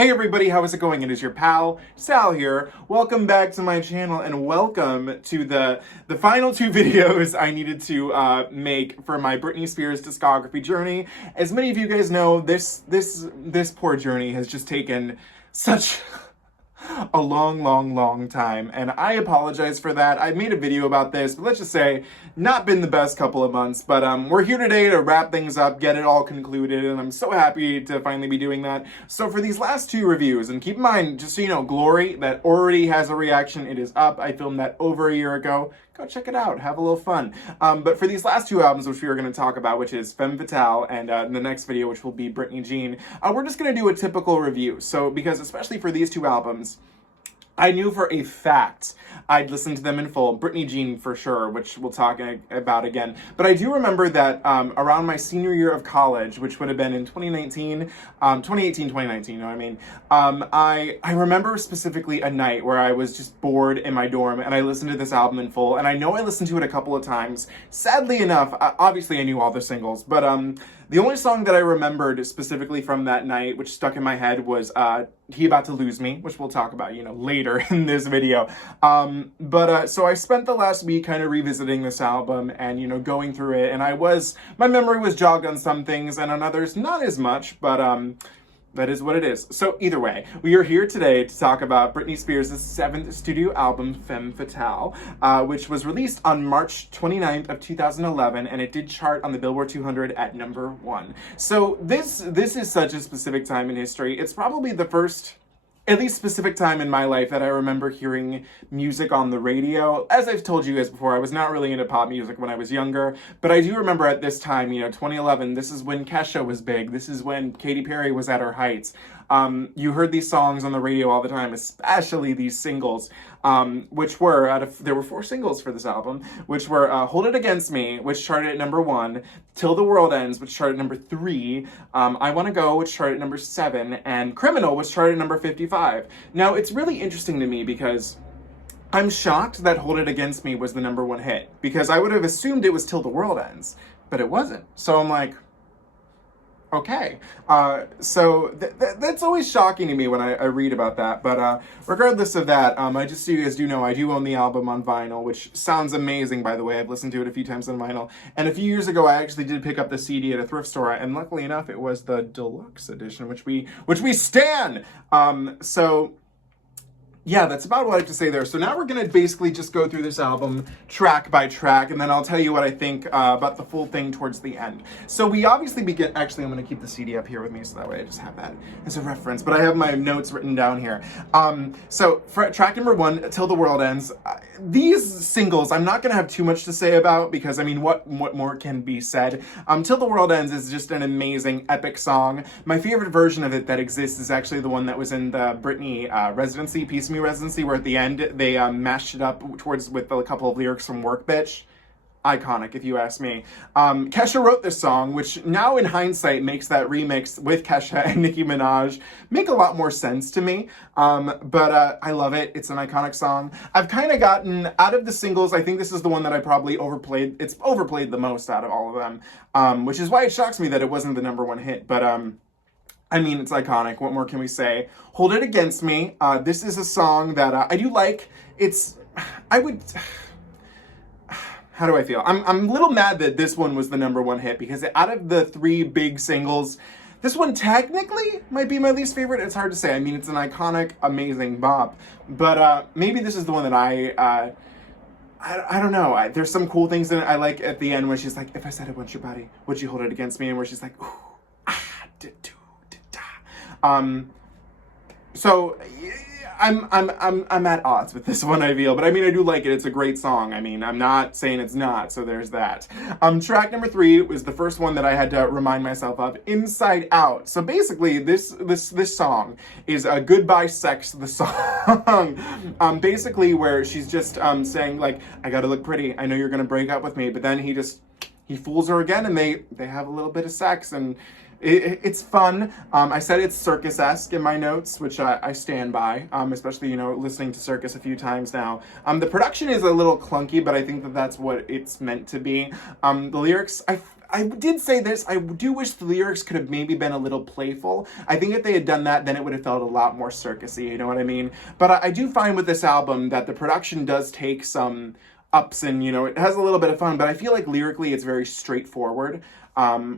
Hey everybody, how is it going? It is your pal, Sal here. Welcome back to my channel and welcome to the final two videos I needed to make for my Britney Spears discography journey. As many of you guys know, this poor journey has just taken such a long time, and I apologize for that. I made a video about this, but let's just say, not been the best couple of months, but we're here today to wrap things up, get it all concluded, and I'm so happy to finally be doing that. So for these last two reviews, and keep in mind, just so you know, Glory, that already has a reaction, it is up. I filmed that over a year ago. Go check it out, have a little fun. But for these last two albums, which we are going to talk about, which is Femme Fatale, and in the next video, which will be Britney Jean, we're just going to do a typical review. So, because especially for these two albums, I knew for a fact I'd listen to them in full. Britney Jean for sure, which we'll talk about again. But I do remember that around my senior year of college, which would have been in 2018, 2019, you know what I mean? I remember specifically a night where I was just bored in my dorm and I listened to this album in full. And I know I listened to it a couple of times. Sadly enough, obviously I knew all the singles, but the only song that I remembered specifically from that night, which stuck in my head, was He About to Lose Me, which we'll talk about, you know, later in this video. So I spent the last week kind of revisiting this album and, you know, going through it, and my memory was jogged on some things and on others not as much, but that is what it is. So either way, we are here today to talk about Britney Spears' 7th studio album, Femme Fatale, which was released on March 29th of 2011, and it did chart on the Billboard 200 at #1. So this is such a specific time in history. It's probably the first, at least specific time in my life that I remember hearing music on the radio. As I've told you guys before, I was not really into pop music when I was younger, but I do remember at this time, you know, 2011, this is when Kesha was big. This is when Katy Perry was at her heights. You heard these songs on the radio all the time, especially these singles, which were, there were 4 singles for this album, which were Hold It Against Me, which charted at #1, Till the World Ends, which charted at #3, I Wanna Go, which charted at #7, and Criminal, which charted at #55. Now, it's really interesting to me because I'm shocked that Hold It Against Me was the #1 hit, because I would have assumed it was Till the World Ends, but it wasn't. So I'm like, okay, so that's always shocking to me when I read about that, but regardless of that, just so you guys do know, I do own the album on vinyl, which sounds amazing, by the way. I've listened to it a few times on vinyl, and a few years ago I actually did pick up the CD at a thrift store, and luckily enough it was the deluxe edition, which we stan! So yeah, that's about what I have to say there. So now we're going to basically just go through this album track by track, and then I'll tell you what I think about the full thing towards the end. So we obviously begin, actually I'm going to keep the CD up here with me so that way I just have that as a reference, but I have my notes written down here. So for track #1, Till the World Ends, these singles I'm not going to have too much to say about, because I mean, what more can be said? Till the World Ends is just an amazing, epic song. My favorite version of it that exists is actually the one that was in the Britney residency, Piece of Me residency, where at the end they mashed it up with a couple of lyrics from Work Bitch. Iconic, if you ask me. Kesha wrote this song, which now in hindsight makes that remix with Kesha and Nicki Minaj make a lot more sense to me. But I love it. It's an iconic song. I've kind of gotten, out of the singles, I think this is the one that I probably overplayed. It's overplayed the most out of all of them, which is why it shocks me that it wasn't the #1 hit. But I mean, it's iconic. What more can we say? Hold It Against Me. This is a song that I do like. How do I feel? I'm a little mad that this one was the #1 hit, because out of the 3 big singles, this one technically might be my least favorite. It's hard to say. I mean, it's an iconic, amazing bop. But maybe this is the one that I don't know. There's some cool things in it. I like at the end when she's like, if I said I want your body, would you hold it against me? And where she's like, ooh, so I'm at odds with this one, I feel, but I mean, I do like it. It's a great song. I mean, I'm not saying it's not, so there's that. Track #3 was the first one that I had to remind myself of, Inside Out. So basically, this song is a Goodbye Sex, the song. Basically where she's just saying, like, I gotta look pretty. I know you're gonna break up with me, but then he fools her again, and they have a little bit of sex, and it's fun. I said it's circus-esque in my notes, which I stand by, especially, you know, listening to Circus a few times now. The production is a little clunky, but I think that that's what it's meant to be. The lyrics, I did say this, I do wish the lyrics could have maybe been a little playful. I think if they had done that, then it would have felt a lot more circusy, you know what I mean? But I do find with this album that the production does take some ups and, you know, it has a little bit of fun, but I feel like lyrically it's very straightforward,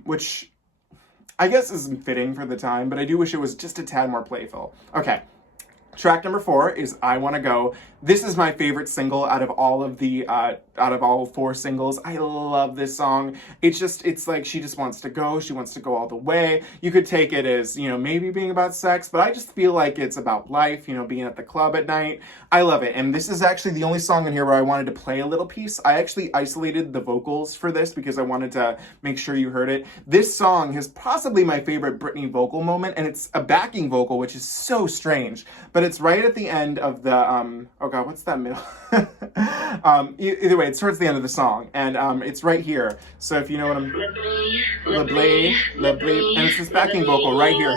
which I guess isn't fitting for the time, but I do wish it was just a tad more playful. Okay. Track number 4 is I Wanna Go. This is my favorite single out of all of the, out of all 4 singles. I love this song. It's like she just wants to go. She wants to go all the way. You could take it as, you know, maybe being about sex, but I just feel like it's about life, you know, being at the club at night. I love it. And this is actually the only song in here where I wanted to play a little piece. I actually isolated the vocals for this because I wanted to make sure you heard it. This song is possibly my favorite Britney vocal moment, and it's a backing vocal, which is so strange, but it's right at the end of the, oh God, what's that middle? Either way, it's towards the end of the song, and it's right here. So if you know what I'm, LeBlee, and it's this backing vocal right here.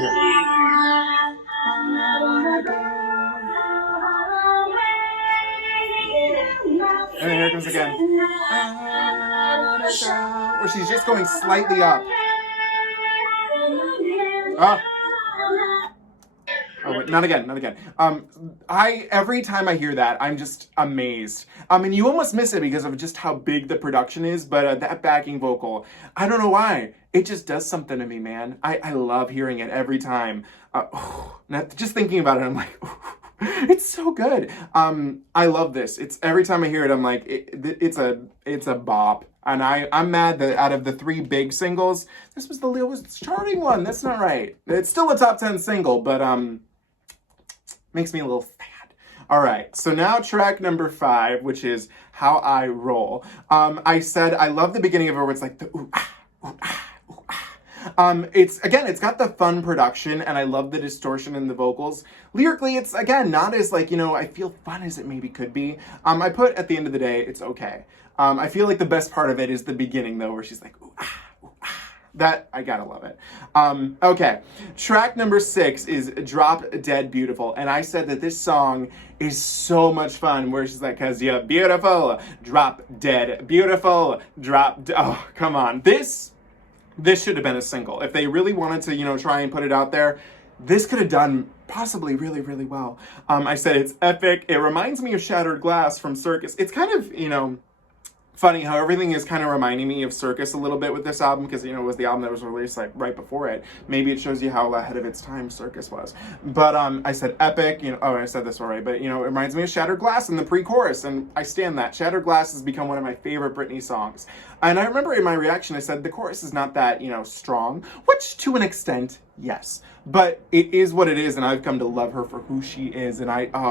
And then here it comes again. Where she's just going slightly up. Oh, wait, not again. Every time I hear that, I'm just amazed. And you almost miss it because of just how big the production is, but that backing vocal, I don't know why. It just does something to me, man. I love hearing it every time. Just thinking about it, I'm like, it's so good. I love this. It's every time I hear it, I'm like, it's a bop. And I'm mad that out of the 3 big singles, this was the lowest charting one. That's not right. It's still a top 10 single, but makes me a little sad. All right, so now track number 5, which is How I Roll. I said I love the beginning of it where it's like the ooh ah, ooh ah, ooh ah. It's got the fun production, and I love the distortion in the vocals. Lyrically, it's again not as like, you know, I feel fun as it maybe could be. I put at the end of the day, it's okay. I feel like the best part of it is the beginning though, where she's like ooh ah, ooh ah. That, I gotta love it. Okay, track number 6 is Drop Dead Beautiful. And I said that this song is so much fun, where she's like, 'cause you're beautiful, drop dead beautiful, oh, come on. This should have been a single. If they really wanted to, you know, try and put it out there, this could have done possibly really, really well. I said it's epic. It reminds me of Shattered Glass from Circus. It's kind of, you know, funny how everything is kind of reminding me of Circus a little bit with this album, because, you know, it was the album that was released like right before it. Maybe it shows you how ahead of its time Circus was. But I said epic, you know, oh, I said this already, but, you know, it reminds me of Shattered Glass in the pre-chorus, and I stand that. Shattered Glass has become one of my favorite Britney songs. And I remember in my reaction, I said the chorus is not that, you know, strong, which to an extent, yes. But it is what it is, and I've come to love her for who she is, and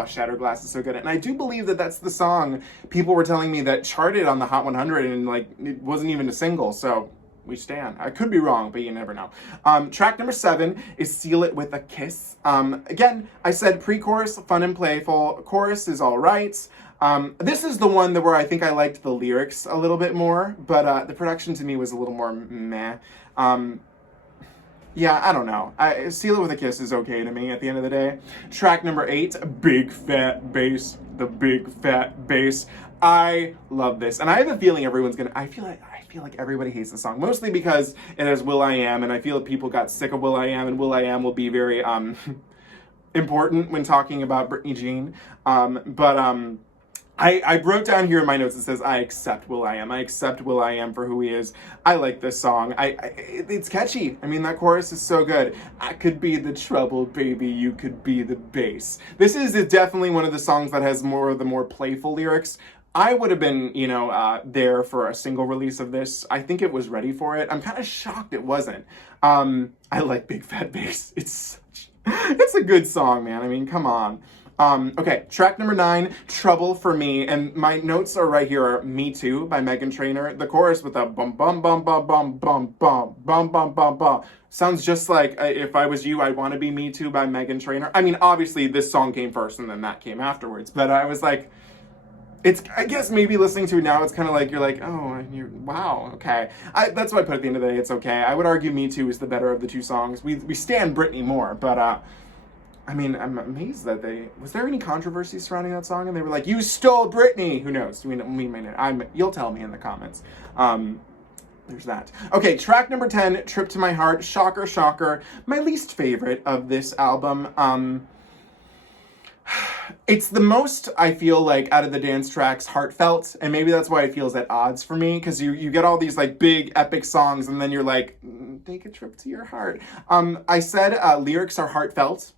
Shattered Glass is so good. And I do believe that that's the song people were telling me that charted on the Hot 100, and, like, it wasn't even a single, so we stand. I could be wrong, but you never know. Track number 7 is Seal It With a Kiss. Again, I said pre-chorus, fun and playful. Chorus is all right. This is the one where I think I liked the lyrics a little bit more, but the production to me was a little more meh. Yeah, I don't know. Seal It With a Kiss is okay to me at the end of the day. Track number 8, Big Fat Bass. The Big Fat Bass. I love this. And I have a feeling everyone's gonna, I feel like everybody hates the song. Mostly because it has will.i.am, and I feel like people got sick of will.i.am, and will.i.am will be very, important when talking about Britney Jean. I wrote down here in my notes, it says, I accept will.i.am. I accept will.i.am for who he is. I like this song. It's catchy. I mean, that chorus is so good. I could be the trouble, baby. You could be the bass. This is definitely one of the songs that has more of the more playful lyrics. I would have been, you know, there for a single release of this. I think it was ready for it. I'm kind of shocked it wasn't. I like Big Fat Bass. It's a good song, man. I mean, come on. Okay, track number 9, Trouble for Me, and my notes are right here, are Me Too by Meghan Trainor. The chorus with a bum bum bum bum bum bum bum bum bum bum bum sounds just like If I Was You, I'd Want to Be Me Too by Meghan Trainor. I mean, obviously this song came first and then that came afterwards, but I was like, I guess maybe listening to it now, it's kind of like, you're like, oh, wow, okay. That's why I put at the end of the day, it's okay. I would argue Me Too is the better of the 2 songs. We stand Britney more, but, I mean, I'm amazed that was there any controversy surrounding that song? And they were like, you stole Britney! Who knows? You'll tell me in the comments. there's that. Okay, track number 10, Trip to My Heart. Shocker, shocker. My least favorite of this album. It's the most, I feel like, out of the dance tracks, heartfelt, and maybe that's why it feels at odds for me, because you get all these, like, big, epic songs, and then you're like, take a trip to your heart. I said lyrics are heartfelt.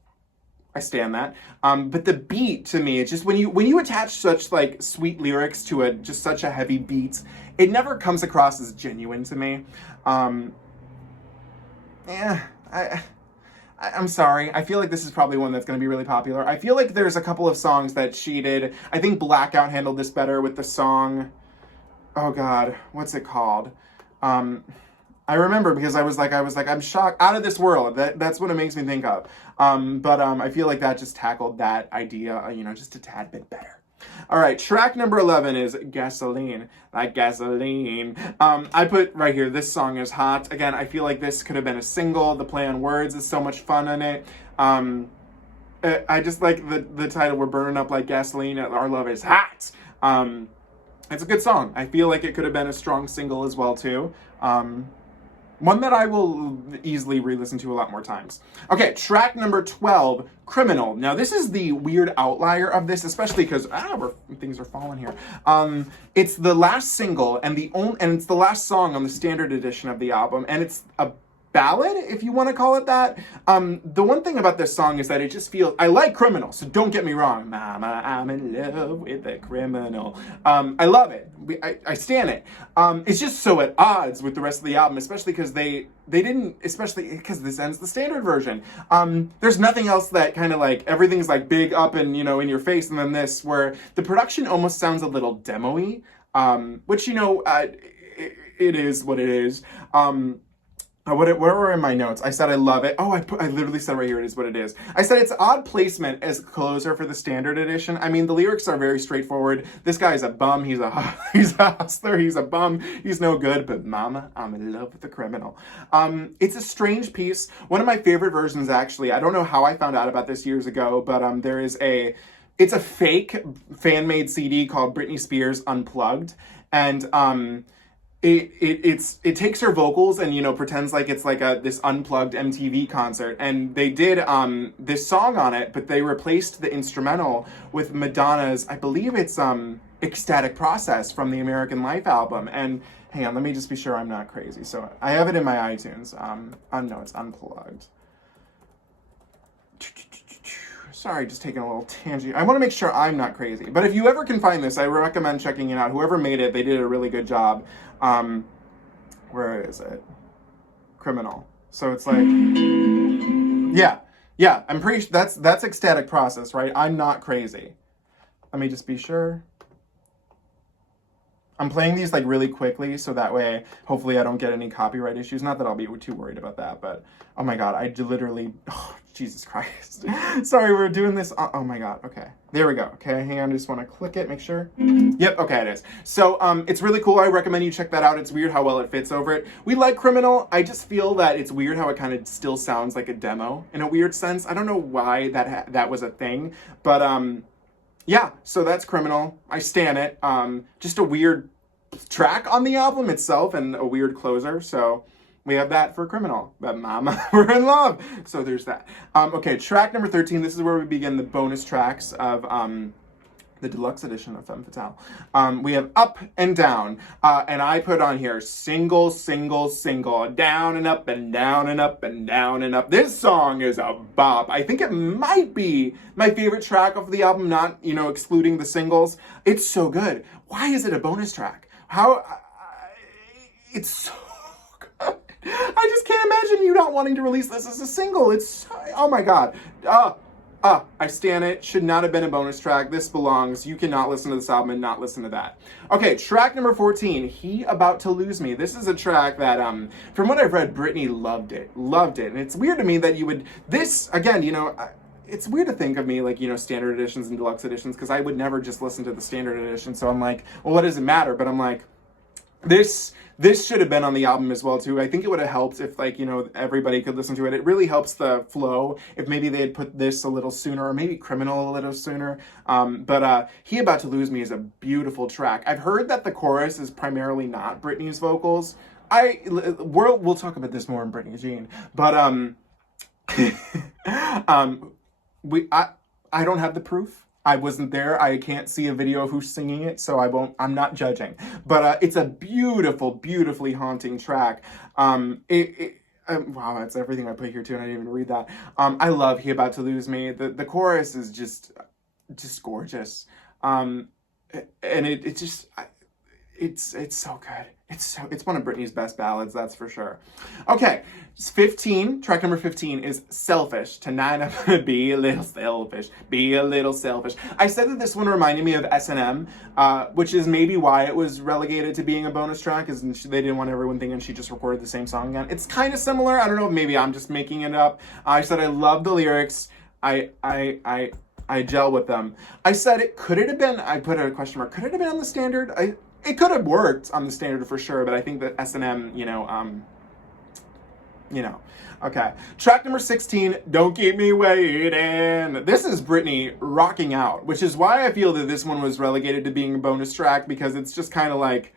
I stand that. But the beat, to me, it's just when you attach such, like, sweet lyrics to just such a heavy beat, it never comes across as genuine to me. I'm sorry. I feel like this is probably one that's going to be really popular. I feel like there's a couple of songs that cheated. I think Blackout handled this better with the song, oh God, what's it called? I remember because I was like, I'm shocked, Out of This World. That's what it makes me think of. But I feel like that just tackled that idea, just a tad bit better. All right, track number 11 is Gasoline, like gasoline. I put right here, this song is hot. Again, I feel like this could have been a single. The play on words is so much fun in it. I just like the title, We're Burning Up Like Gasoline, Our Love is Hot. It's a good song. I feel like it could have been a strong single as well, too. One that I will easily re-listen to a lot more times. Okay, track number 12, Criminal. Now, this is the weird outlier of this, especially because, things are falling here. It's the last single, and it's the last song on the standard edition of the album, and it's a ballad, if you want to call it that. The one thing about this song is that it just feels, I like Criminal, so don't get me wrong. Mama, I'm in love with a criminal. I love it. I stan it. It's just so at odds with the rest of the album, especially because they didn't, especially because this ends the standard version. There's nothing else that kind of like, everything's like big up and, in your face, and then this, where the production almost sounds a little demo-y, which, it is what it is. Where were in my notes? I said I love it. Oh, I literally said right here, it is what it is. I said it's odd placement as closer for the standard edition. I mean, the lyrics are very straightforward. This guy's a bum. He's a hustler. He's a bum. He's no good. But mama, I'm in love with the criminal. It's a strange piece. One of my favorite versions, actually. I don't know how I found out about this years ago, but it's a fake fan-made CD called Britney Spears Unplugged. And, it takes her vocals and, pretends like it's like this unplugged MTV concert. And they did this song on it, but they replaced the instrumental with Madonna's, I believe it's Ecstatic Process from the American Life album. And hang on, let me just be sure I'm not crazy. So I have it in my iTunes. No, it's Unplugged. Sorry, just taking a little tangent. I want to make sure I'm not crazy. But if you ever can find this, I recommend checking it out. Whoever made it, they did a really good job. Where is it? Criminal. So it's like, yeah, I'm pretty sure that's Ecstatic Process, right? I'm not crazy. Let me just be sure. I'm playing these like really quickly, so that way, hopefully I don't get any copyright issues. Not that I'll be too worried about that, but oh my God, Jesus Christ. Sorry, we're doing this. Oh my God. Okay, there we go. Okay, hang on. I just want to click it, make sure. Yep. Okay, it is. So it's really cool. I recommend you check that out. It's weird how well it fits over it. We like Criminal. I just feel that it's weird how it kind of still sounds like a demo in a weird sense. I don't know why that was a thing, but yeah, so that's Criminal. I stan it. Just a weird track on the album itself and a weird closer. So we have that for Criminal. But mama, we're in love. So there's that. Okay, track number 13. This is where we begin the bonus tracks of the deluxe edition of Femme Fatale. We have Up and Down. And I put on here single, single, single. Down and up and down and up and down and up. This song is a bop. I think it might be my favorite track of the album, not, excluding the singles. It's so good. Why is it a bonus track? It's so good. I just can't imagine you not wanting to release this as a single. Oh my God. I stan it. Should not have been a bonus track. This belongs. You cannot listen to this album and not listen to that. Okay, track number 14, He About to Lose Me. This is a track that, from what I've read, Britney loved it. And it's weird to me that you would, this, again, it's weird to think of me like, standard editions and deluxe editions, because I would never just listen to the standard edition. So I'm like, well, what does it matter? But I'm like, this should have been on the album as well, too. I think it would have helped if, like, everybody could listen to it. It really helps the flow if maybe they had put this a little sooner, or maybe Criminal a little sooner. But He About to Lose Me is a beautiful track. I've heard that the chorus is primarily not Britney's vocals. we'll talk about this more in Britney Jean, but I don't have the proof. I wasn't there. I can't see a video of who's singing it, so I'm not judging. But it's a beautiful, beautifully haunting track. Wow, that's everything I put here too, and I didn't even read that. I love He About to Lose Me. The chorus is just gorgeous. And it's so good. It's one of Britney's best ballads, that's for sure. Okay, 15, track number 15 is Selfish. Tonight I'm gonna be a little selfish, be a little selfish. I said that this one reminded me of S&M, which is maybe why it was relegated to being a bonus track, is they didn't want everyone thinking she just recorded the same song again. It's kind of similar. I don't know, maybe I'm just making it up. I said I love the lyrics. I gel with them. I said could it have been, I put a question mark, could it have been on the standard? It could have worked on the standard for sure, but I think that S&M, okay. Track number 16, Don't Keep Me Waiting. This is Britney rocking out, which is why I feel that this one was relegated to being a bonus track, because it's just kind of like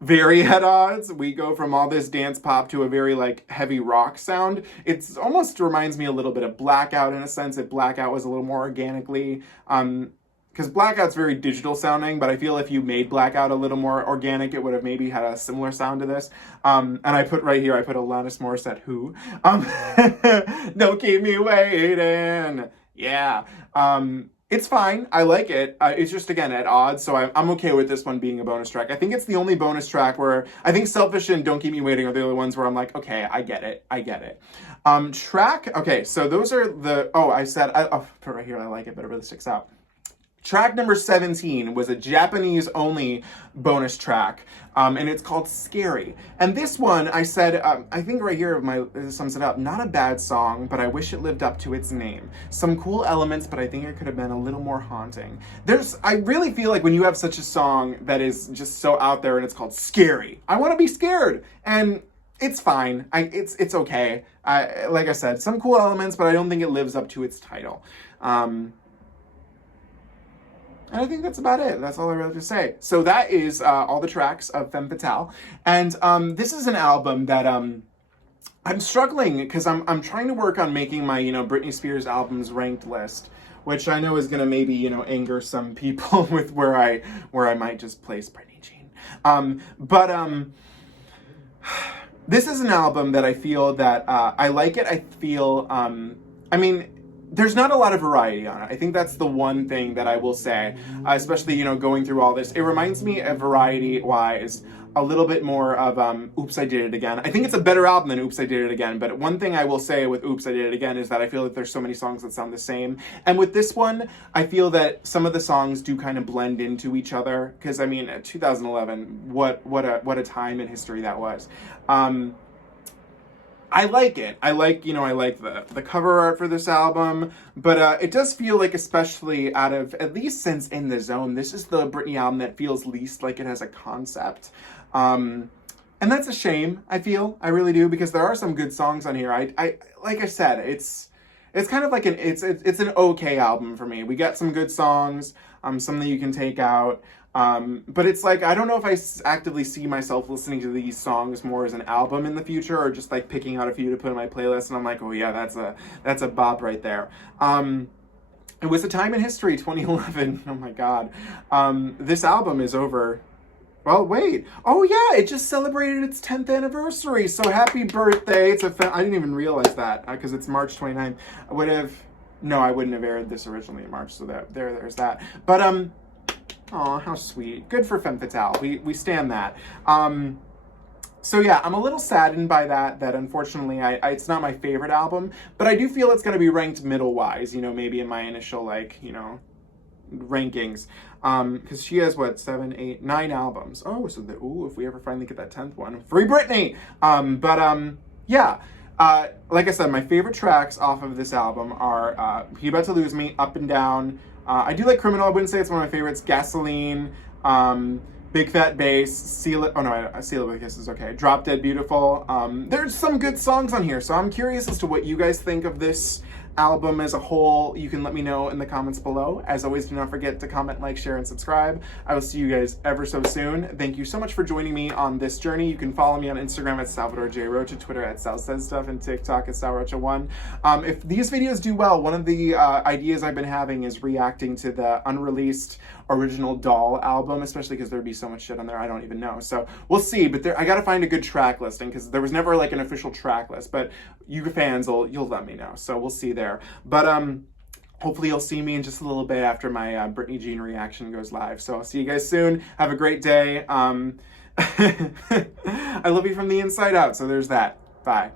very at odds. We go from all this dance pop to a very like heavy rock sound. It's almost reminds me a little bit of Blackout in a sense that Blackout was a little more organically, because Blackout's very digital sounding, but I feel if you made Blackout a little more organic, it would have maybe had a similar sound to this. And I put right here, I put Alanis Morissette, who? Don't keep me waiting. Yeah. It's fine. I like it. It's just, again, at odds, so I'm okay with this one being a bonus track. I think it's the only bonus track where, I think Selfish and Don't Keep Me Waiting are the only ones where I'm like, okay, I get it. Okay, so those are the, I'll put right here, I like it, but it really sticks out. Track number 17 was a Japanese-only bonus track, and it's called Scary. And this one, I said, I think right here sums it up. Not a bad song, but I wish it lived up to its name. Some cool elements, but I think it could have been a little more haunting. I really feel like when you have such a song that is just so out there and it's called Scary, I want to be scared. And it's fine. It's okay. Like I said, some cool elements, but I don't think it lives up to its title. And I think that's about it. That's all I really have to say. So that is all the tracks of Femme Fatale. And this is an album that I'm struggling because I'm trying to work on making my, Britney Spears albums ranked list, which I know is going to maybe, anger some people with where I might just place Britney Jean. This is an album that I feel that I like it. I feel, there's not a lot of variety on it. I think that's the one thing that I will say, especially, going through all this. It reminds me of variety-wise a little bit more of Oops, I Did It Again. I think it's a better album than Oops, I Did It Again, but one thing I will say with Oops, I Did It Again is that I feel that there's so many songs that sound the same. And with this one, I feel that some of the songs do kind of blend into each other, because, 2011, what a time in history that was. I like it. I like the cover art for this album, but it does feel like, especially out of, at least since In the Zone, this is the Britney album that feels least like it has a concept. And that's a shame, I feel. I really do, because there are some good songs on here. I like I said, it's kind of like it's an okay album for me. We got some good songs, some that you can take out. But it's like, I don't know if I actively see myself listening to these songs more as an album in the future, or just like picking out a few to put in my playlist and I'm like, oh yeah, that's a bop right there. It was a time in history, 2011. Oh my God. This album is over. Well, wait. Oh yeah, it just celebrated its 10th anniversary. So happy birthday. I didn't even realize that because it's March 29th. I wouldn't have aired this originally in March. So there's that. But, oh, how sweet. Good for Femme Fatale. We stand that. So yeah, I'm a little saddened by that unfortunately it's not my favorite album, but I do feel it's going to be ranked middle-wise, maybe in my initial, rankings. Because she has, 7, 8, 9 albums. Oh, so if we ever finally get that 10th one, free Britney! Yeah. Like I said, my favorite tracks off of this album are You About to Lose Me, Up and Down. I do like Criminal. I wouldn't say it's one of my favorites. Gasoline, Big Fat Bass, Seal It With a Kiss is okay. Drop Dead Beautiful. There's some good songs on here, so I'm curious as to what you guys think of this album as a whole, you can let me know in the comments below. As always, do not forget to comment, like, share, and subscribe. I will see you guys ever so soon. Thank you so much for joining me on this journey. You can follow me on Instagram at Salvador J. Rocha, Twitter at Sal Says Stuff, and TikTok at SalRocha1. If these videos do well, one of the ideas I've been having is reacting to the unreleased original Doll album, especially because there'd be so much shit on there I don't even know. So we'll see, but I gotta find a good track listing because there was never like an official track list, but you fans you'll let me know. So we'll see there. But hopefully you'll see me in just a little bit after my Britney Jean reaction goes live. So I'll see you guys soon. Have a great day. I love you from the inside out. So there's that. Bye.